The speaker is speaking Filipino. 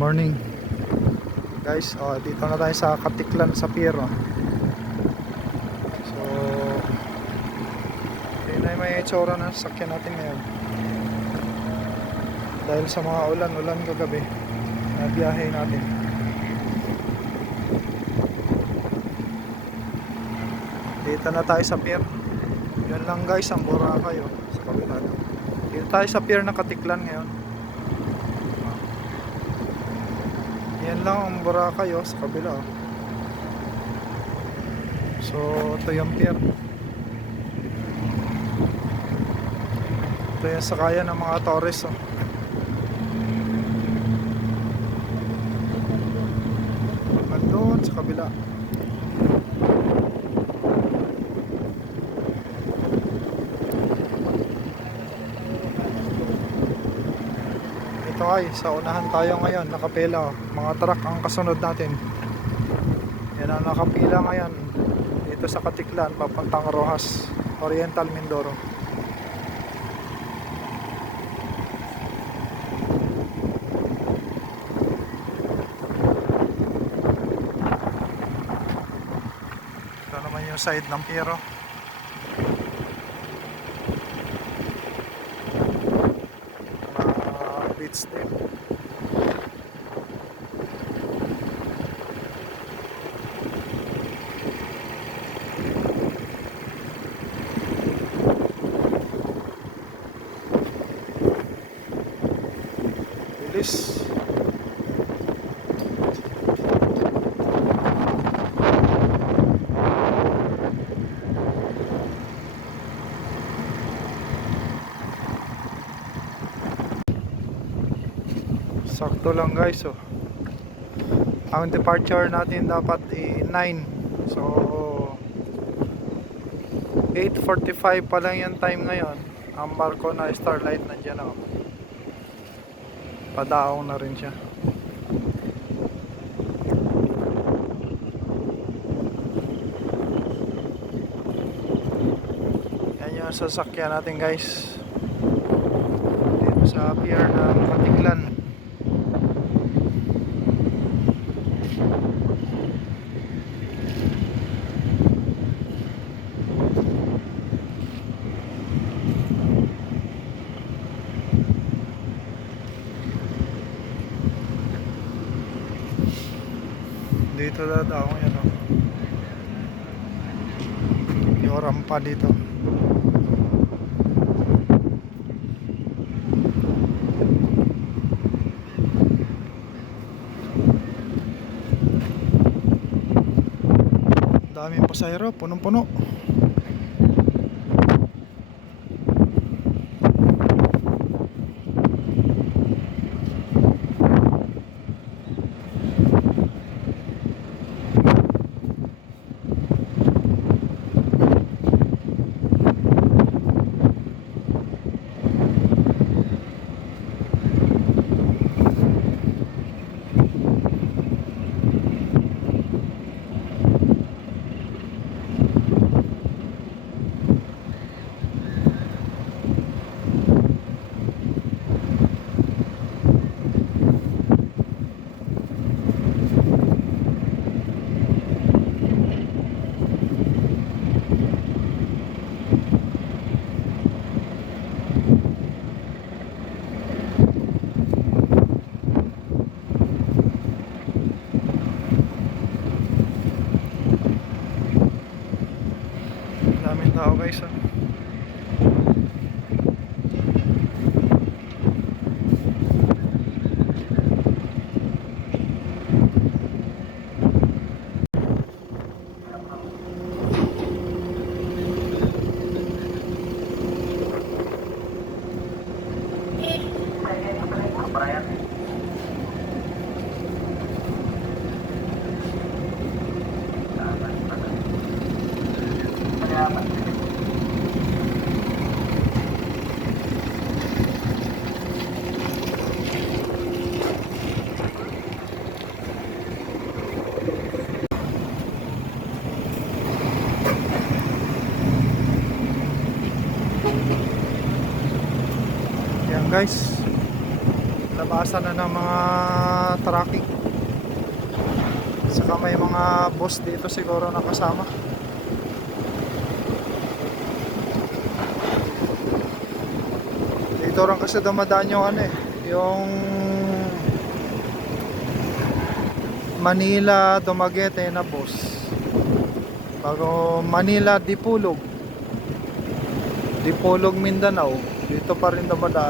morning guys. Dito na tayo sa Katiklan sa pier. So yun ay may itsura na sakyan natin ngayon dahil sa mga ulan kagabi na biyahe natin. Dito na tayo sa pier. Yun lang guys ang Boracay sa kabila. Dito tayo sa pier ng Katiklan ngayon. Yan lang ang Boracay sa kabila. So ito yung pier. Ito yung sakayan ng mga tourist. Nandun sa kabila. Ito ay sa unahan tayo ngayon, nakapila. Mga truck ang kasunod natin. Yan ang nakapila ngayon dito sa Katiklan papuntang Roxas, Oriental Mindoro. Ito naman yung side ng pier. Beach din. Bilis. Sakto lang guys. Ang departure natin dapat 9. So 8:45 pa lang yung time ngayon. Ang barko na Starlight nandiyan na. Padaong na rin siya. Yan yung sasakyan natin guys dito sa pier ng Katiklan. Dito dadaan yan yung rampa dito. Daming pasahero, punong-puno. Daming tao guys. Yan guys, labasan na ng mga traffic. Saka may mga bus dito siguro nakasama. Dito rin kasi dumadaan yung ano eh, yung Manila Dumaguete na bus. Bago Manila Dipolog Mindanao, dito pa rin dumadaan.